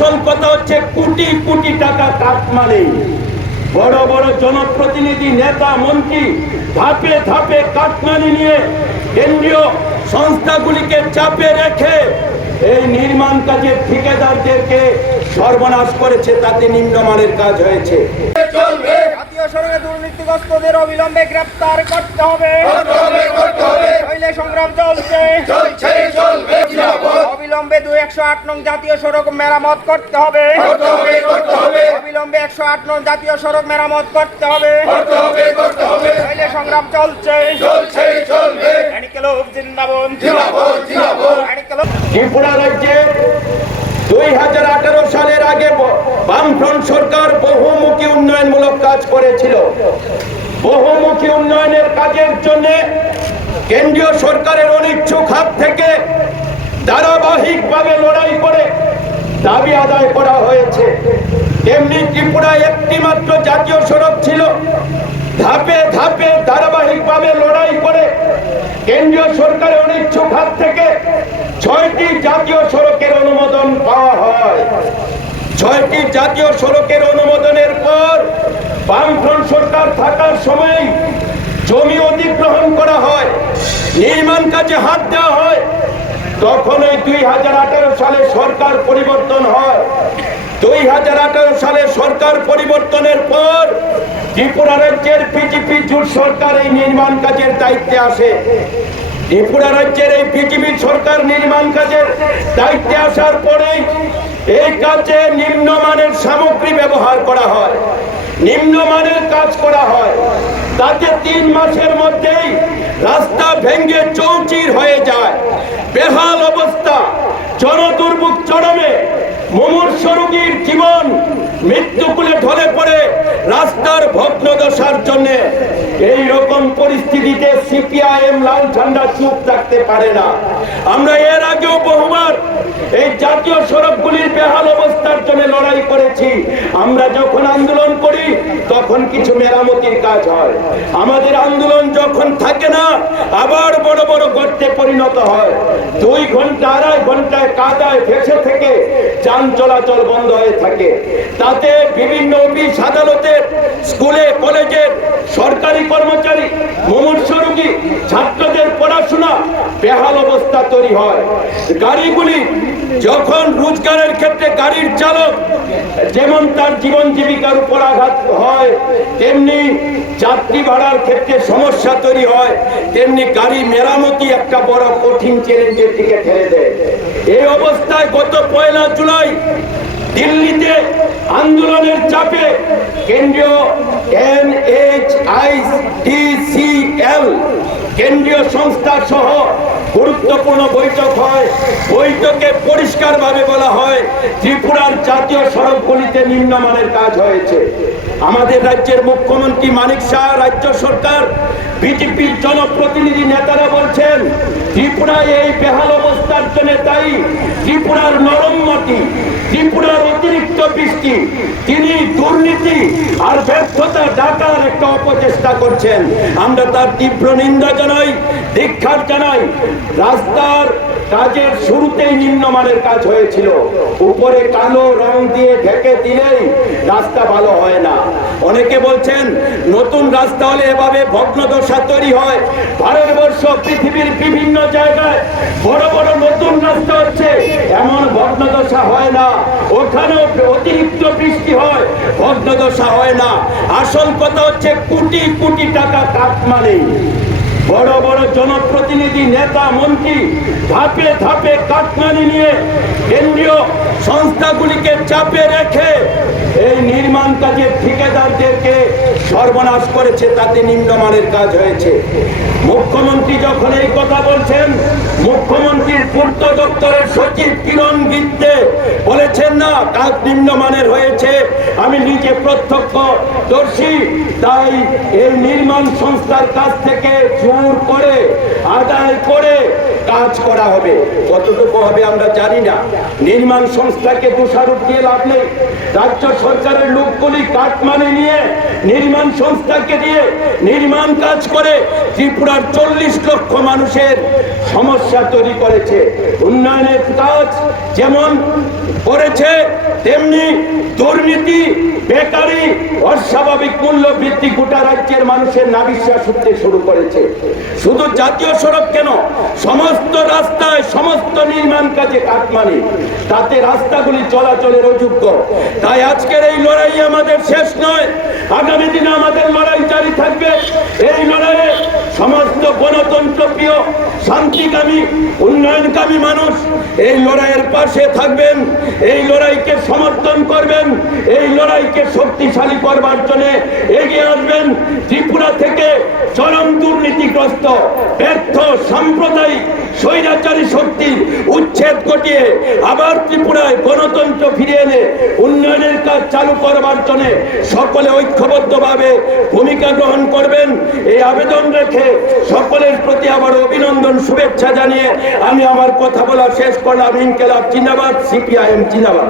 আসল কথা হচ্ছে কোটি কোটি টাকা কাটমানি। বড় বড় জনপ্রতিনিধি, নেতা, মন্ত্রী ধাপে ধাপে কাটমানি নিয়ে কেন্দ্রীয় সংস্থাগুলিকে চাপে রেখে এই নির্মাণ কাজের ঠিকাদারদেরকে সর্বনাশ করেছে। তাতে নিম্নমানের কাজ হয়েছে। জাতীয় সড়কে দুর্নীতিগ্রস্তদের অবিলম্বে গ্রেপ্তার করতে হবে। নইলে সংগ্রাম চলছে। অবিলম্বে 108 নং জাতীয় সড়ক মেরামত করতে হবে। অবিলম্বে 108 নং জাতীয় সড়ক মেরামত করতে হবে। নইলে সংগ্রাম চলছে। ত্রিপুরা রাজ্যে 2018 সালের আগে বামফ্রন্ট সরকার বহুমুখী উন্নয়নমূলক কাজ করেছিল। বহুমুখী উন্নয়নের কাজের জন্য কেন্দ্রীয় সরকারের অনিচ্ছুক হাত থেকে ধারাবাহিকভাবে লড়াই করে দাবি আদায় করা হয়েছে। তেমনি ত্রিপুরায় একটি মাত্র জাতীয় সড়ক ছিল। ধাপে ধাপে ধারাবাহিকভাবে লড়াই করে কেন্দ্রীয় সরকারের অনিচ্ছুক হাত থেকে 6টি জাতীয় সড়কের অনুমোদন পাওয়া হয়। 6টি জাতীয় সড়কের অনুমোদনের পর বামফ্রন্ট সরকার থাকার সময় জমি অধিগ্রহণ করা হয়, নির্মাণ কাজে হাত দেওয়া হয়। তখনই 2018 সালে সরকার পরিবর্তন হয়। 2018 সালে সরকার পরিবর্তনের পর ত্রিপুরা রাজ্যের বিজেপি জোট সরকার এই নির্মাণ কাজের দায়িত্বে আসে। ত্রিপুরা রাজ্যের এই বিজেপি সরকার নির্মাণ কাজের দায়িত্বে আসার পরেই এই কাজে নিম্নমানের সামগ্রী ব্যবহার করা হয়, নিম্নমানের কাজ করা হয়। তাতে 3 মাসের মধ্যেই রাস্তা ভেঙে চৌচির হয়ে যায়। বেহাল অবস্থা, জনদুর্ভোগ চরমে, মুমূর্ষ রোগীর জীবন মৃত্যুকুলে ঢলে পড়ে রাস্তার ভগ্নদশার জন্য। এই রকম পরিস্থিতিতে সিপিআইএম লাল ঝান্ডা চুপ থাকতে পারে না। আমরা এর আগেও বহুবার এই জাতীয় সড়কগুলির বেহাল অবস্থার জন্য লড়াই করেছি। আমরা যখন আন্দোলন করি তখন কিছু মেরামতির কাজ হয়। আমাদের আন্দোলন যখন থাকে না আবার বড় বড় গর্তে পরিণত হয়। 2 ঘন্টা 2.5 ঘন্টায় কাদায় ভেসে থেকে যান চলাচল বন্ধ হয়ে থাকে। তাতে বিভিন্ন অফিস আদালতের, স্কুলে কলেজের সরকারি কর্মচারী, মুমূর্ষ রোগী, ছাত্রদের পড়াশোনা বেহাল অবস্থা তৈরি হয়। গাড়িগুলি যখন রোজগারের ক্ষেত্রে গাড়ির চালক যেমন তার জীবন জীবিকার উপর আঘাত হয়, তেমনি যাত্রী ভাড়ার ক্ষেত্রে সমস্যা তৈরি হয়, তেমনি গাড়ি মেরামতি একটা বড় কঠিন চ্যালেঞ্জের দিকে ঠেলে দেয়। এই অবস্থায় গত 1 জুলাই দিল্লিতে আন্দোলনের চাপে কেন্দ্রীয় NHIDCL কেন্দ্রীয় সংস্থা সহ গুরুত্বপূর্ণ বৈঠক হয়। বৈঠকে পরিষ্কারভাবে বলা হয় ত্রিপুরার জাতীয় সড়কগুলিতে নিম্নমানের কাজ হয়েছে। আমাদের রাজ্যের মুখ্যমন্ত্রী মানিক শাহ, রাজ্য সরকার, বিজেপির জনপ্রতিনিধি নেতারা বলছেন ত্রিপুরায় এই বেহাল অবস্থার জন্য দায়ী ত্রিপুরার নরম মাটি, ত্রিপুরার অতিরিক্ত বৃষ্টি। তিনি দুর্নীতি আর ব্যর্থতা ঢাকার একটা অপচেষ্টা করছেন। আমরা তার তীব্র নিন্দা জানাই, ধিক্কার জানাই। রাস্তার কাজের শুরুতেই নিম্নমানের কাজ হয়েছিল। উপরে কালো রং দিয়ে ঢেকে দিলেই রাস্তা ভালো হয় না। অনেকে বলছেন নতুন রাস্তা হলে এভাবে ভগ্নদশা তৈরি হয়। ভারতবর্ষ, পৃথিবীর বিভিন্ন জায়গায় বড় বড় নতুন রাস্তা হচ্ছে, এমন ভগ্নদশা হয় না। ওখানেও অতিরিক্ত বৃষ্টি হয়, ভগ্নদশা হয় না। আসল কথা হচ্ছে কোটি কোটি টাকা কাটমানি। বড় বড় জনপ্রতিনিধি, নেতা, মন্ত্রী ধাপে ধাপে কাটমানি নিয়ে কেন্দ্রীয় সংস্থাগুলিকে চাপে রেখে এই নির্মাণ কাজের ঠিকাদারদেরকে সর্বনাশ করেছে। তাতে নিম্নমানের কাজ হয়েছে। মুখ্যমন্ত্রী যখন এই কথা বলছেন, মুখ্যমন্ত্রীর পূর্ত দপ্তরের সচিব কিরণ গিত্তে বলেছেন না কাজ নিম্নমানের হয়েছে। আমি নিজে প্রত্যক্ষদর্শী, তাই এই নির্মাণ সংস্থার কাছ থেকে জোর করে আদায় করে কাজ করা হবে। কতটুকু হবে আমরা জানি না। নির্মাণ সংস্থাকে দোষারোপ দিয়ে লাভ নেই। রাজ্য সরকারের লোকগুলি কাটমানি নিয়ে নির্মাণ সংস্থাকে দিয়ে নির্মাণ কাজ করে ত্রিপুরার 40 লক্ষ মানুষের সমস্যা তৈরি করেছে। উন্নয়নের কাজ যেমন করেছে তেমনি দুর্নীতি, বেকারি, অস্বাভাবিক মূল্য বৃদ্ধি গোটা রাজ্যের মানুষের নাবিশ্বাস হতে শুরু করেছে। শুধু জাতীয় সড়ক কেন, সমস্ত রাস্তায় সমস্ত নির্মাণ কাজে কাটমানি, তাতে রাস্তাগুলি চলাচলের অযোগ্য। তাই আজকের এই লড়াই আমাদের শেষ নয়, আগামী দিনে আমাদের লড়াই জারি থাকবে। এই লড়াইয়ে সমস্ত গণতন্ত্র প্রিয়, শান্তিকামী, উন্নয়নকামী মানুষ এই লড়াইয়ের পাশে থাকবেন, এই লড়াইকে সমর্থন করবেন, এই লড়াইকে শক্তিশালী করবার জন্য এগিয়ে আসবেন। ত্রিপুরা থেকে চরম দুর্নীতিগ্রস্ত, ব্যর্থ, সাম্প্রদায়িক, স্বৈরাচারী শক্তির উচ্ছেদ ঘটিয়ে আবার ত্রিপুরায় গণতন্ত্র ফিরিয়ে এনে উন্নয়নের কাজ চালু করবার জন্য সকলে ঐক্যবদ্ধভাবে ভূমিকা গ্রহণ করবেন, এই আবেদন রেখে সকলের প্রতি আবার অভিনন্দন, শুভেচ্ছা জানিয়ে আমি আমার কথা বলা শেষ করলাম। ইনকিলাব জিন্দাবাদ, সিপিআইএম জিন্দাবাদ।